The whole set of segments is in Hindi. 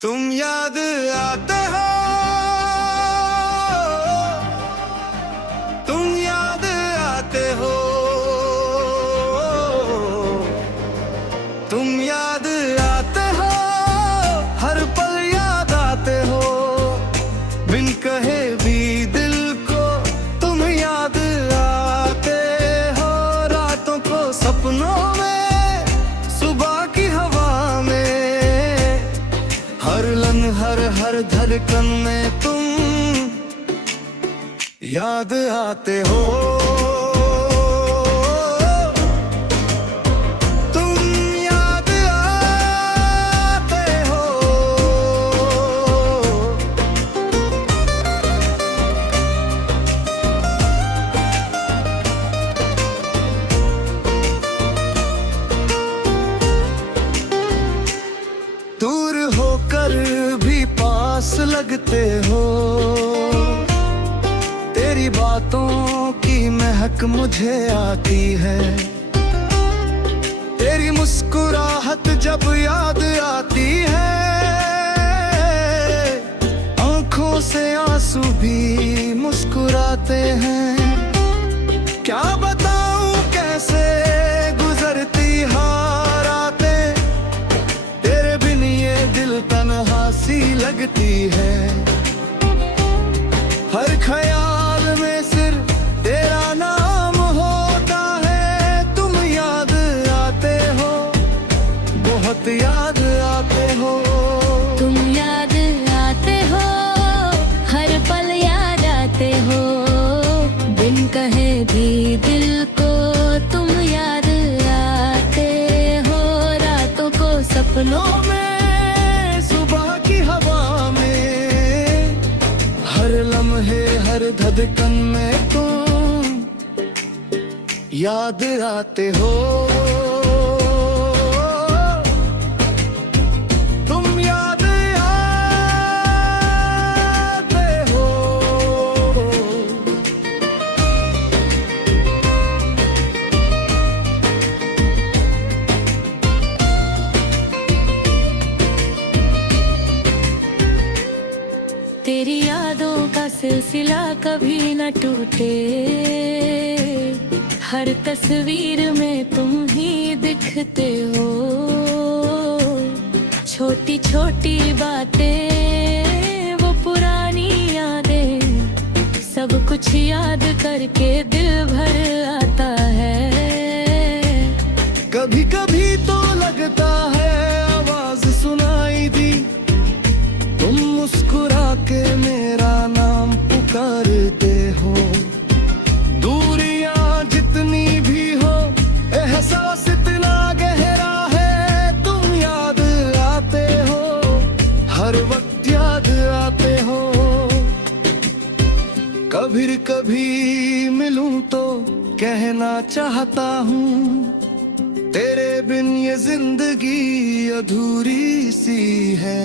तुम याद आते हो, तुम याद आते हो, तुम याद आते हो, हर पल याद आते हो, बिन कहे भी दिल को तुम याद आते हो। रातों को सपनों में, सुबह की हवा में, हर लम्हा हर धड़कन में तुम याद आते हो। तुम याद आते हो। दूर होकर भी पास लगते हो, तेरी बातों की महक मुझे आती है, तेरी मुस्कुराहट जब याद आती है, आंखों से आंसू भी मुस्कुराते हैं। क्या बताऊं कैसे गुजरती हर रातें, तेरे बिन ये दिल तन्हा सी लगती है। हर ख्याल में सिर्फ तेरा नाम होता है। तुम याद आते हो, बहुत याद आते हो। तुम याद आते हो, हर पल याद आते हो, बिन कहे भी दिल को तुम याद आते हो। रातों को सपनों में, सुबह की हवा में, हर लम्हे हर धड़कन में तुम याद आते हो। तुम याद आते हो। तेरी यादों का सिलसिला कभी न टूटे, हर तस्वीर में तुम ही दिखते हो। छोटी छोटी बातें, वो पुरानी यादें, सब कुछ याद करके दिल भर आता है। कभी कभी तो लगता है आवाज सुनाई दी, तुम मुस्कुरा के मेरा नाम पुकारते हो। दूरियां जितनी भी हो, एहसास इतना गहरा है। तुम याद आते हो, हर वक्त याद आते हो। कभी कभी मिलूं तो कहना चाहता हूँ, तेरे बिन ये जिंदगी अधूरी सी है।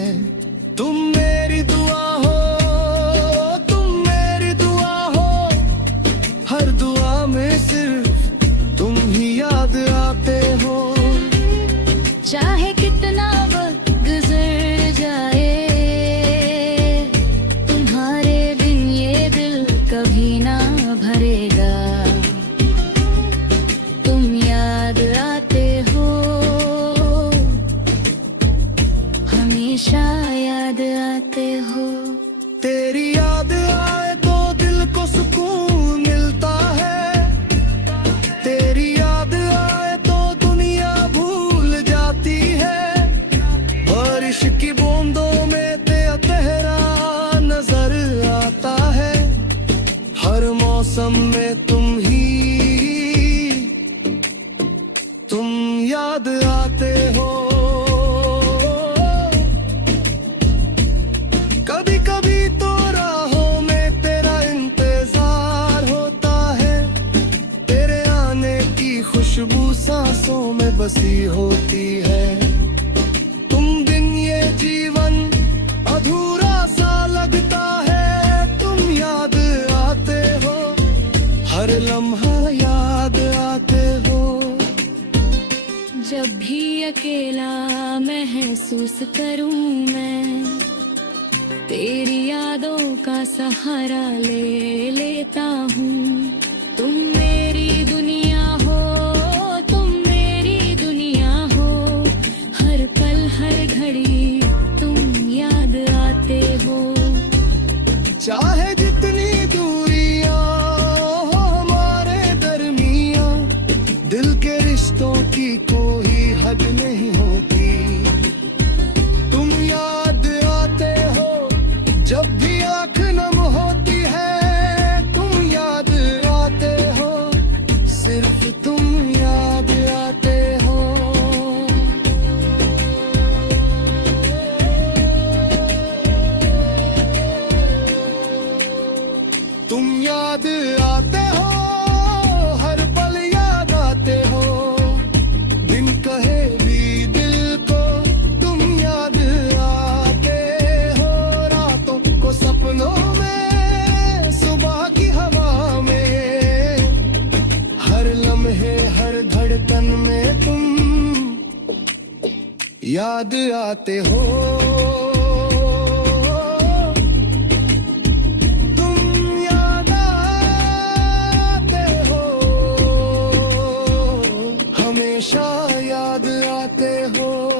तुम मेरी दुआ हो, तुम मेरी दुआ हो, हर दुआ में सिर्फ तुम ही याद आते हो। चाहे कितना वक्त गुजर जाए, तुम्हारे बिन ये दिल कभी ना भरेगा। तुम याद आते हो, हमेशा याद आते हो। तेरी याद आए तो दिल को सुकून मिलता है, तेरी याद आए तो दुनिया भूल जाती है। बारिश की बूंदों में तेरा चेहरा नजर आता है, हर मौसम में तुम याद आते हो। कभी कभी तो राहों में तेरा इंतजार होता है, तेरे आने की खुशबू सांसों में बसी होती है। तुम बिन ये जीवन अधूरा सा लगता है। तुम याद आते हो, हर लम्हा याद आते हो। जब भी अकेला महसूस करूं मैं, तेरी यादों का सहारा ले लेता हूँ। तुम मेरी दुनिया हो, तुम मेरी दुनिया हो, हर पल हर घड़ी तुम याद आते हो। चाहे जितनी दूरियां हो हमारे दरमियां, दिल के रिश्तों की कोई हद नहीं होती। तुम याद आते हो जब भी आंख नम होती है, तुम याद आते हो, सिर्फ तुम याद आते हो। तुम याद आते हो, हर पल याद आते हो, बिन कहे भी दिल को तुम याद आते हो। रातों को सपनों में, सुबह की हवा में, हर लम्हे हर धड़कन में तुम याद आते हो। हमेशा याद आते हो।